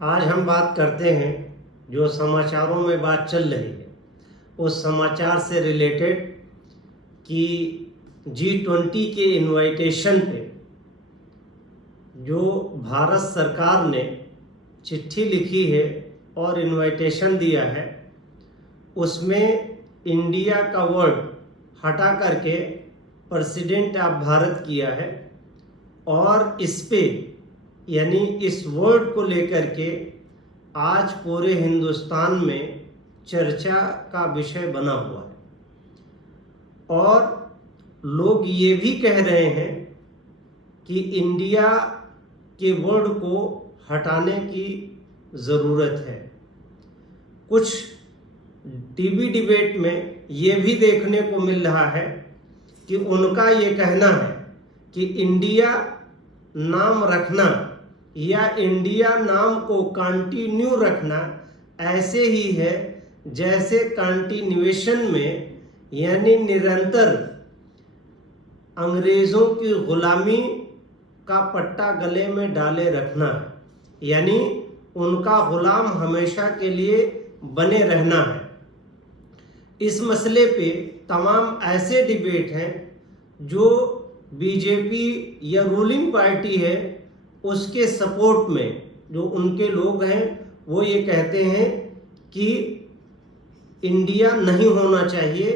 आज हम बात करते हैं जो समाचारों में बात चल रही है उस समाचार से रिलेटेड कि G20 के इनविटेशन पे जो भारत सरकार ने चिट्ठी लिखी है और इनविटेशन दिया है उसमें इंडिया का वर्ड हटा करके प्रेसिडेंट ऑफ भारत किया है और इस पे यानी इस वर्ड को लेकर के आज पूरे हिंदुस्तान में चर्चा का विषय बना हुआ है और लोग ये भी कह रहे हैं कि इंडिया के वर्ड को हटाने की ज़रूरत है। कुछ टीवी डिबेट में ये भी देखने को मिल रहा है कि उनका ये कहना है कि इंडिया नाम रखना या इंडिया नाम को कंटिन्यू रखना ऐसे ही है जैसे कंटिन्यूएशन में यानी निरंतर अंग्रेज़ों की गुलामी का पट्टा गले में डाले रखना, यानी उनका गुलाम हमेशा के लिए बने रहना है। इस मसले पे तमाम ऐसे डिबेट हैं जो बीजेपी या रूलिंग पार्टी है उसके सपोर्ट में जो उनके लोग हैं वो ये कहते हैं कि इंडिया नहीं होना चाहिए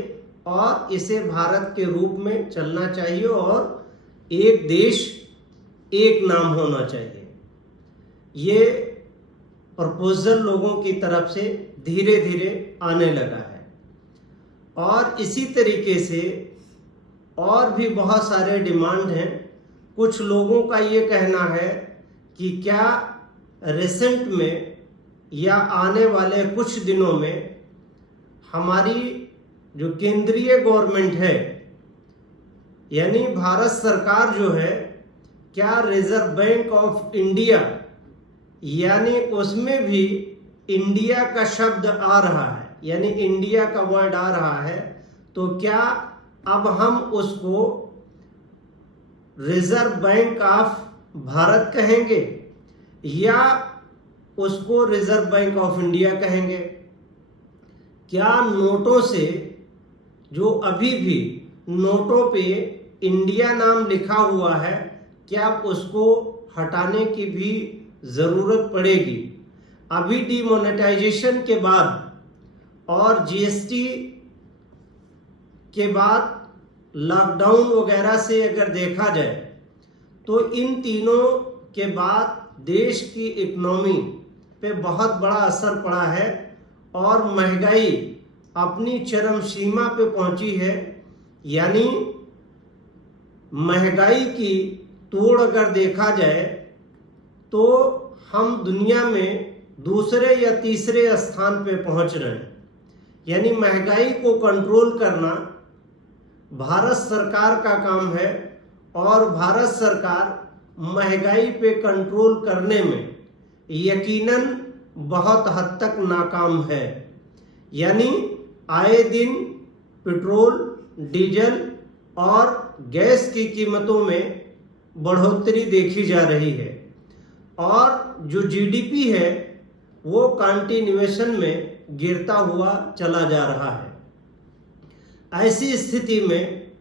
और इसे भारत के रूप में चलना चाहिए और एक देश एक नाम होना चाहिए। ये प्रपोजल लोगों की तरफ से धीरे धीरे आने लगा है और इसी तरीके से और भी बहुत सारे डिमांड हैं। कुछ लोगों का ये कहना है कि क्या रिसेंट में या आने वाले कुछ दिनों में हमारी जो केंद्रीय गवर्नमेंट है यानी भारत सरकार जो है, क्या रिजर्व बैंक ऑफ इंडिया यानी उसमें भी इंडिया का शब्द आ रहा है, यानी इंडिया का वर्ड आ रहा है, तो क्या अब हम उसको रिजर्व बैंक ऑफ भारत कहेंगे या उसको रिजर्व बैंक ऑफ इंडिया कहेंगे? क्या नोटों से जो अभी भी नोटों पे इंडिया नाम लिखा हुआ है क्या उसको हटाने की भी ज़रूरत पड़ेगी? अभी डिमोनेटाइजेशन के बाद और जीएसटी के बाद लॉकडाउन वगैरह से अगर देखा जाए तो इन तीनों के बाद देश की इकोनॉमी पे बहुत बड़ा असर पड़ा है और महंगाई अपनी चरम सीमा पे पहुंची है। यानी महंगाई की तोड़ अगर देखा जाए तो हम दुनिया में दूसरे या तीसरे स्थान पे पहुंच रहे हैं। यानी महंगाई को कंट्रोल करना भारत सरकार का काम है और भारत सरकार महंगाई पे कंट्रोल करने में यकीनन बहुत हद तक नाकाम है। यानी आए दिन पेट्रोल, डीजल और गैस की कीमतों में बढ़ोतरी देखी जा रही है और जो जीडीपी है वो कंटिन्यूएशन में गिरता हुआ चला जा रहा है। ऐसी स्थिति में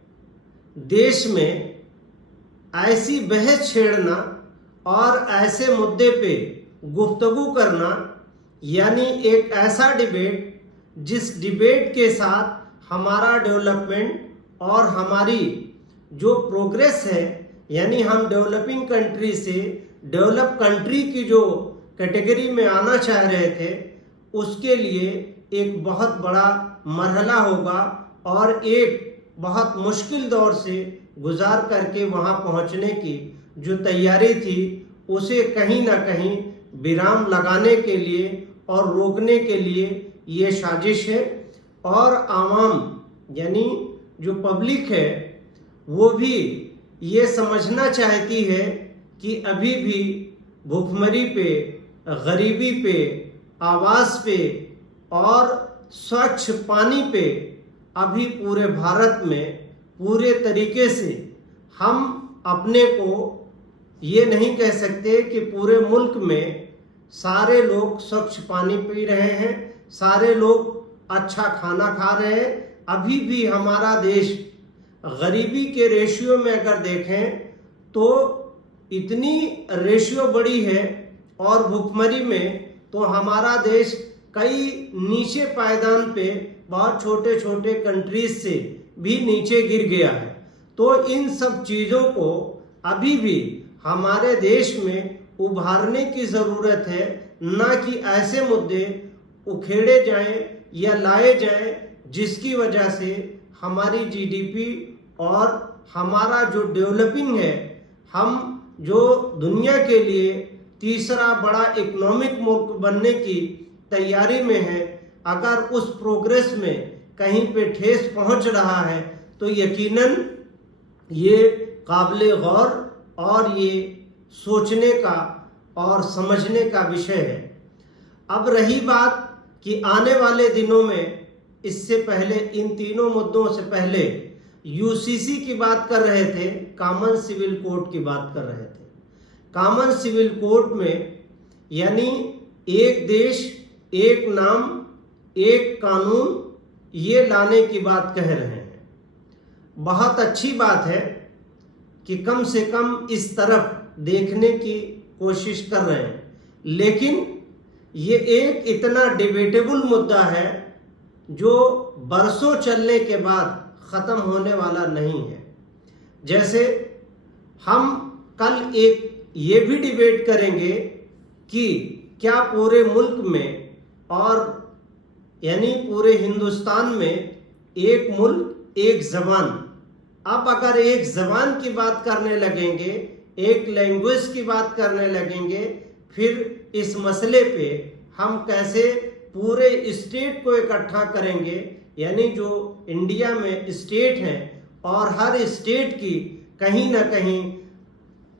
देश में ऐसी बहस छेड़ना और ऐसे मुद्दे पे गुफ्तगू करना यानी एक ऐसा डिबेट जिस डिबेट के साथ हमारा डेवलपमेंट और हमारी जो प्रोग्रेस है यानी हम डेवलपिंग कंट्री से डेवलप कंट्री की जो कैटेगरी में आना चाह रहे थे उसके लिए एक बहुत बड़ा मरहला होगा और एक बहुत मुश्किल दौर से गुजार करके वहां पहुंचने की जो तैयारी थी उसे कहीं ना कहीं विराम लगाने के लिए और रोकने के लिए ये साजिश है और आवाम यानी जो पब्लिक है वो भी ये समझना चाहती है कि अभी भी भूखमरी पे, गरीबी पे, आवास पे और स्वच्छ पानी पे अभी पूरे भारत में पूरे तरीके से हम अपने को ये नहीं कह सकते कि पूरे मुल्क में सारे लोग स्वच्छ पानी पी रहे हैं, सारे लोग अच्छा खाना खा रहे हैं। अभी भी हमारा देश गरीबी के रेशियो में अगर देखें तो इतनी रेशियो बड़ी है, और भुखमरी में तो हमारा देश कई नीचे पायदान पे बहुत छोटे छोटे कंट्रीज से भी नीचे गिर गया है। तो इन सब चीज़ों को अभी भी हमारे देश में उभारने की ज़रूरत है, ना कि ऐसे मुद्दे उखेड़े जाएं या लाए जाएं जिसकी वजह से हमारी जीडीपी और हमारा जो डेवलपिंग है, हम जो दुनिया के लिए तीसरा बड़ा इकोनॉमिक मुल्क बनने की तैयारी में है, अगर उस प्रोग्रेस में कहीं पे ठेस पहुंच रहा है तो यकीनन ये काबिल गौर और ये सोचने का और समझने का विषय है। अब रही बात कि आने वाले दिनों में, इससे पहले इन तीनों मुद्दों से पहले यूसीसी की बात कर रहे थे, कॉमन सिविल कोड की बात कर रहे थे। कॉमन सिविल कोड में यानी एक देश एक नाम एक कानून, ये लाने की बात कह रहे हैं। बहुत अच्छी बात है कि कम से कम इस तरफ देखने की कोशिश कर रहे हैं, लेकिन ये एक इतना डिबेटेबल मुद्दा है जो बरसों चलने के बाद ख़त्म होने वाला नहीं है। जैसे हम कल एक ये भी डिबेट करेंगे कि क्या पूरे मुल्क में और यानी पूरे हिंदुस्तान में एक मुल्क एक ज़बान, अब अगर एक ज़बान की बात करने लगेंगे, एक लैंग्वेज की बात करने लगेंगे, फिर इस मसले पे हम कैसे पूरे स्टेट को इकट्ठा करेंगे, यानी जो इंडिया में स्टेट हैं और हर स्टेट की कहीं ना कहीं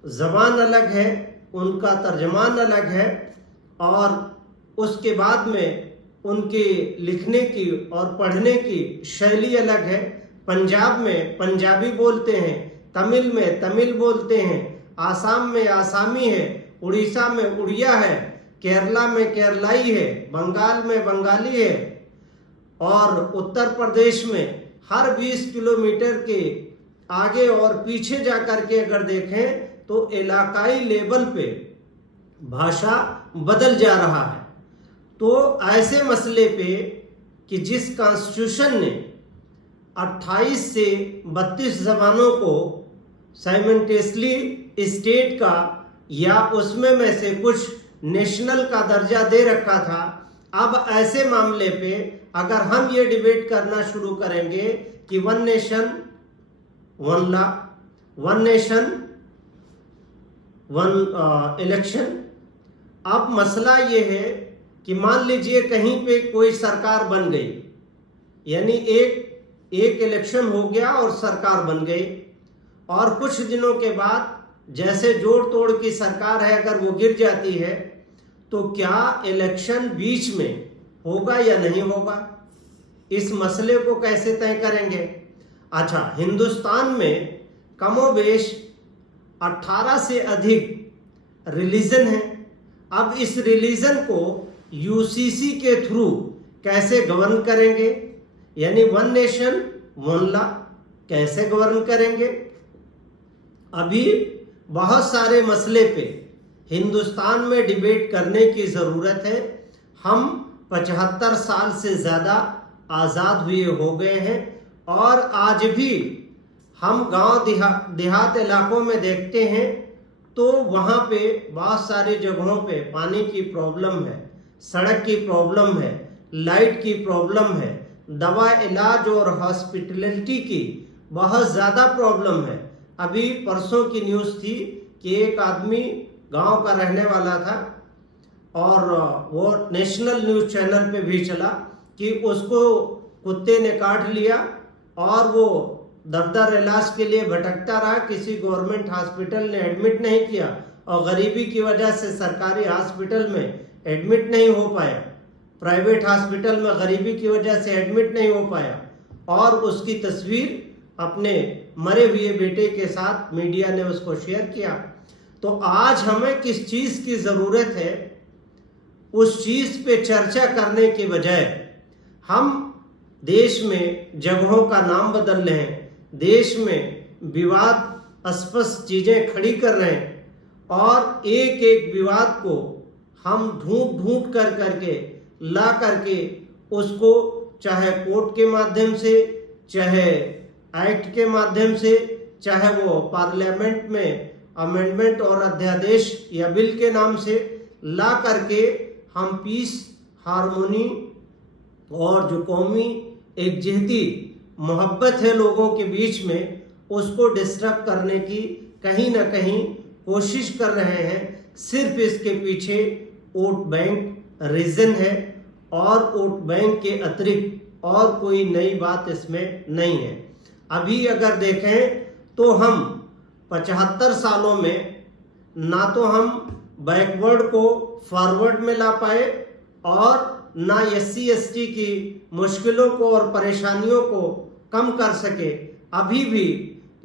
ज़बान अलग है, उनका तर्जमान अलग है, और उसके बाद में उनके लिखने की और पढ़ने की शैली अलग है। पंजाब में पंजाबी बोलते हैं, तमिल में तमिल बोलते हैं, आसाम में आसामी है, उड़ीसा में उड़िया है, केरला में केरलाई है, बंगाल में बंगाली है, और उत्तर प्रदेश में हर 20 किलोमीटर के आगे और पीछे जाकर के अगर देखें तो इलाकाई लेवल पे भाषा बदल जा रहा है। तो ऐसे मसले पे कि जिस कॉन्स्टिट्यूशन ने 28 से 32 ज़बानों को साइमल्टेनियसली स्टेट का या उसमें में से कुछ नेशनल का दर्जा दे रखा था, अब ऐसे मामले पे अगर हम ये डिबेट करना शुरू करेंगे कि one nation one law, one nation one election, अब मसला ये है कि मान लीजिए कहीं पे कोई सरकार बन गई, यानी एक इलेक्शन हो गया और सरकार बन गई, और कुछ दिनों के बाद जैसे जोड़ तोड़ की सरकार है अगर वो गिर जाती है, तो क्या इलेक्शन बीच में होगा या नहीं होगा, इस मसले को कैसे तय करेंगे। अच्छा, हिंदुस्तान में कमोबेश 18 से अधिक रिलीजन है। अब इस रिलीजन को यूसीसी के थ्रू कैसे गवर्न करेंगे, यानी वन नेशन वन लॉ कैसे गवर्न करेंगे। अभी बहुत सारे मसले पे हिंदुस्तान में डिबेट करने की ज़रूरत है। हम 75 साल से ज़्यादा आज़ाद हुए हो गए हैं, और आज भी हम गांव देहात इलाकों में देखते हैं तो वहाँ पे बहुत सारी जगहों पे पानी की प्रॉब्लम है, सड़क की प्रॉब्लम है, लाइट की प्रॉब्लम है, दवा इलाज और हॉस्पिटलिटी की बहुत ज़्यादा प्रॉब्लम है। अभी परसों की न्यूज़ थी कि एक आदमी गांव का रहने वाला था और वो नेशनल न्यूज़ चैनल पे भी चला कि उसको कुत्ते ने काट लिया और वो दर इलाज के लिए भटकता रहा, किसी गवर्नमेंट हॉस्पिटल ने एडमिट नहीं किया और गरीबी की वजह से सरकारी हॉस्पिटल में एडमिट नहीं हो पाया, प्राइवेट हॉस्पिटल में गरीबी की वजह से एडमिट नहीं हो पाया, और उसकी तस्वीर अपने मरे हुए बेटे के साथ मीडिया ने उसको शेयर किया। तो आज हमें किस चीज़ की ज़रूरत है उस चीज पे चर्चा करने के बजाय हम देश में जगहों का नाम बदल रहे हैं, देश में विवादास्पद चीजें खड़ी कर रहे हैं और एक एक विवाद को हम ढूंढ ढूंढ कर करके ला करके उसको चाहे कोर्ट के माध्यम से, चाहे एक्ट के माध्यम से, चाहे वो पार्लियामेंट में अमेंडमेंट और अध्यादेश या बिल के नाम से ला करके हम पीस, हारमोनी और जो कौमी एकजुहती मोहब्बत है लोगों के बीच में, उसको डिस्टर्ब करने की कहीं ना कहीं कोशिश कर रहे हैं। सिर्फ इसके पीछे वोट बैंक रीजन है और वोट बैंक के अतिरिक्त और कोई नई बात इसमें नहीं है। अभी अगर देखें तो हम 75 सालों में ना तो हम बैकवर्ड को फॉरवर्ड में ला पाए और ना SC ST की मुश्किलों को और परेशानियों को कम कर सके। अभी भी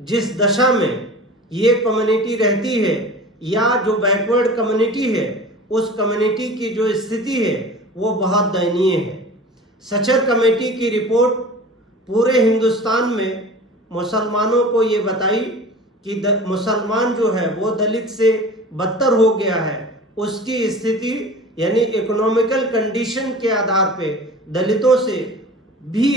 जिस दशा में ये कम्युनिटी रहती है या जो बैकवर्ड कम्युनिटी है, उस कम्युनिटी की जो स्थिति है वो बहुत दयनीय है। सचर कमेटी की रिपोर्ट पूरे हिंदुस्तान में मुसलमानों को ये बताई कि मुसलमान जो है वो दलित से बदतर हो गया है। उसकी स्थिति यानी इकोनॉमिकल कंडीशन के आधार पे दलितों से भी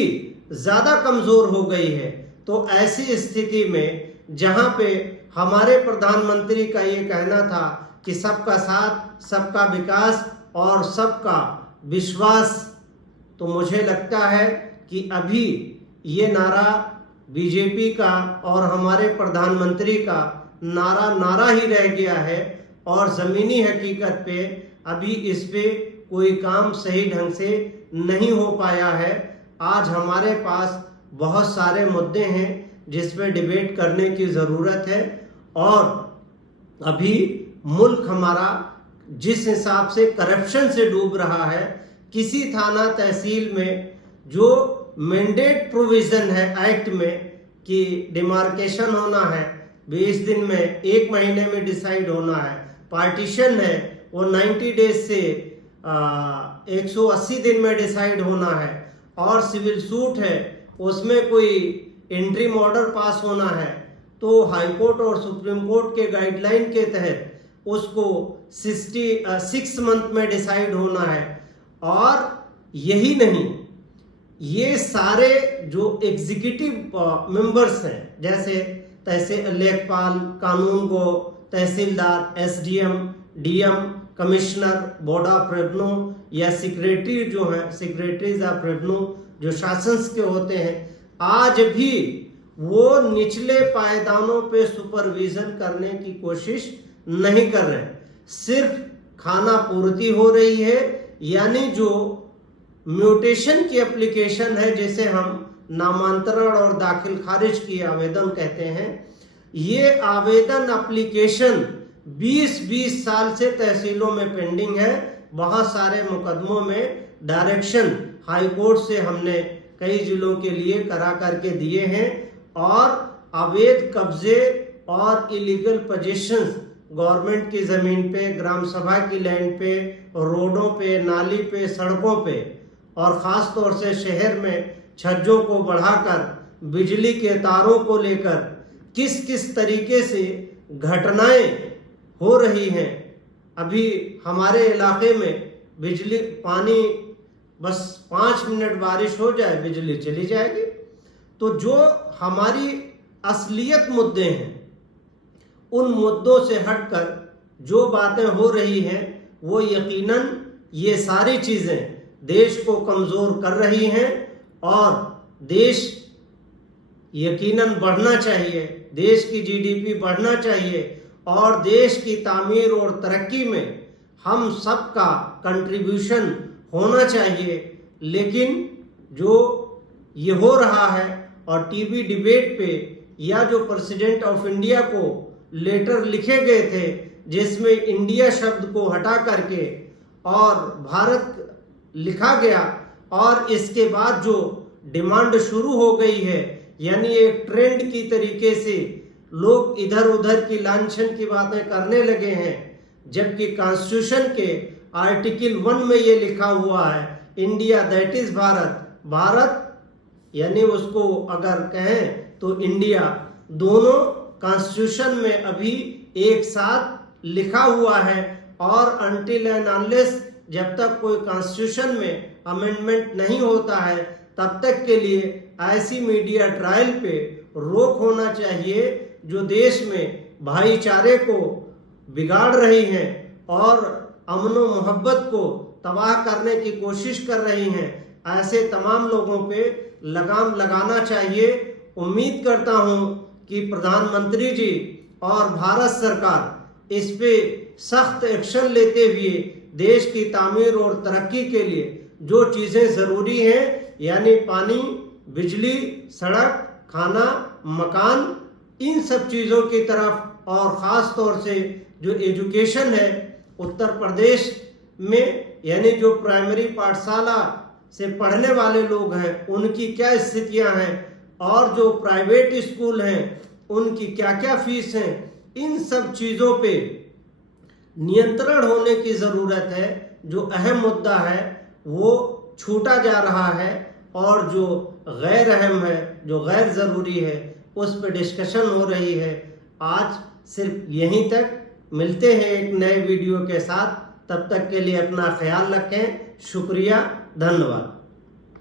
ज़्यादा कमज़ोर हो गई है। तो ऐसी स्थिति में जहाँ पे हमारे प्रधानमंत्री का ये कहना था कि सबका साथ, सबका विकास और सबका विश्वास, तो मुझे लगता है कि अभी ये नारा बीजेपी का और हमारे प्रधानमंत्री का नारा ही रह गया है और ज़मीनी हकीकत पे अभी इस पे कोई काम सही ढंग से नहीं हो पाया है। आज हमारे पास बहुत सारे मुद्दे हैं जिस पे डिबेट करने की ज़रूरत है और अभी मुल्क हमारा जिस हिसाब से करप्शन से डूब रहा है, किसी थाना तहसील में जो मैंडेट प्रोविज़न है एक्ट में कि डिमार्केशन होना है 20 दिन में, 1 महीने में डिसाइड होना है, पार्टीशन है वो 90 डेज से 180 दिन में डिसाइड होना है और सिविल सूट है उसमें कोई इंट्रीम ऑर्डर पास होना है तो हाई कोर्ट और सुप्रीम कोर्ट के गाइडलाइन के तहत उसको 6 मंथ में डिसाइड होना है। और यही नहीं, ये सारे जो एग्जीक्यूटिव मेंबर्स हैं जैसे तहसील लेखपाल, कानून गो, तहसीलदार, SDM, DM, commissioner, board of revenue या सेक्रेटरी जो है, सेक्रेटरीज ऑफ रेवेन्यू जो शासन के होते हैं, आज भी वो निचले पायदानों पे सुपरविजन करने की कोशिश नहीं कर रहे। सिर्फ खाना पूर्ति हो रही है, यानी जो म्यूटेशन की एप्लीकेशन है जिसे हम नामांतरण और दाखिल खारिज की आवेदन कहते हैं, ये आवेदन एप्लीकेशन 20 साल से तहसीलों में पेंडिंग है। बहुत सारे मुकदमों में डायरेक्शन हाई कोर्ट से हमने कई जिलों के लिए करा करके दिए हैं और अवैध कब्जे और इलीगल पोजीशंस गवर्नमेंट की ज़मीन पे, ग्राम सभा की लैंड पे, रोडों पे, नाली पे, सड़कों पे और ख़ास तौर से शहर में छज्जों को बढ़ाकर बिजली के तारों को लेकर किस किस तरीके से घटनाएं हो रही हैं। अभी हमारे इलाके में बिजली, पानी, बस 5 मिनट बारिश हो जाए बिजली चली जाएगी। तो जो हमारी असलियत मुद्दे हैं, उन मुद्दों से हटकर जो बातें हो रही हैं वो यकीनन ये सारी चीज़ें देश को कमज़ोर कर रही हैं और देश यकीनन बढ़ना चाहिए, देश की GDP बढ़ना चाहिए और देश की तामीर और तरक्की में हम सबका कंट्रीब्यूशन होना चाहिए। लेकिन जो ये हो रहा है और टीवी डिबेट पे या जो प्रेसिडेंट ऑफ इंडिया को लेटर लिखे गए थे जिसमें इंडिया शब्द को हटा करके और भारत लिखा गया और इसके बाद जो डिमांड शुरू हो गई है, यानी एक ट्रेंड की तरीके से लोग इधर उधर की लांछन की बातें करने लगे हैं, जबकि कॉन्स्टिट्यूशन के आर्टिकल 1 में ये लिखा हुआ है, India that is Bharat, Bharat यानी उसको अगर कहें तो इंडिया, दोनों कॉन्स्टिट्यूशन में अभी एक साथ लिखा हुआ है। और अनटिल एंड अनलेस, जब तक कोई कॉन्स्टिट्यूशन में अमेंडमेंट नहीं होता है, तब तक के लिए ऐसी मीडिया ट्रायल पे रोक होना चाहिए जो देश में भाईचारे को बिगाड़ रही हैं और अमन व मोहब्बत को तबाह करने की कोशिश कर रही हैं। ऐसे तमाम लोगों पे लगाम लगाना चाहिए। उम्मीद करता हूं कि प्रधानमंत्री जी और भारत सरकार इस पे सख्त एक्शन लेते हुए देश की तामीर और तरक्की के लिए जो चीज़ें ज़रूरी हैं, यानी पानी, बिजली, सड़क, खाना, मकान, इन सब चीज़ों की तरफ, और ख़ास तौर से जो एजुकेशन है उत्तर प्रदेश में, यानी जो प्राइमरी पाठशाला से पढ़ने वाले लोग हैं उनकी क्या स्थितियां हैं, और जो प्राइवेट स्कूल हैं उनकी क्या क्या फीस हैं, इन सब चीज़ों पे नियंत्रण होने की ज़रूरत है। जो अहम मुद्दा है वो छूटा जा रहा है, और जो गैर अहम है, जो गैर ज़रूरी है, उस पर डिस्कशन हो रही है। आज सिर्फ यहीं तक, मिलते हैं एक नए वीडियो के साथ। तब तक के लिए अपना ख्याल रखें। शुक्रिया, धन्यवाद।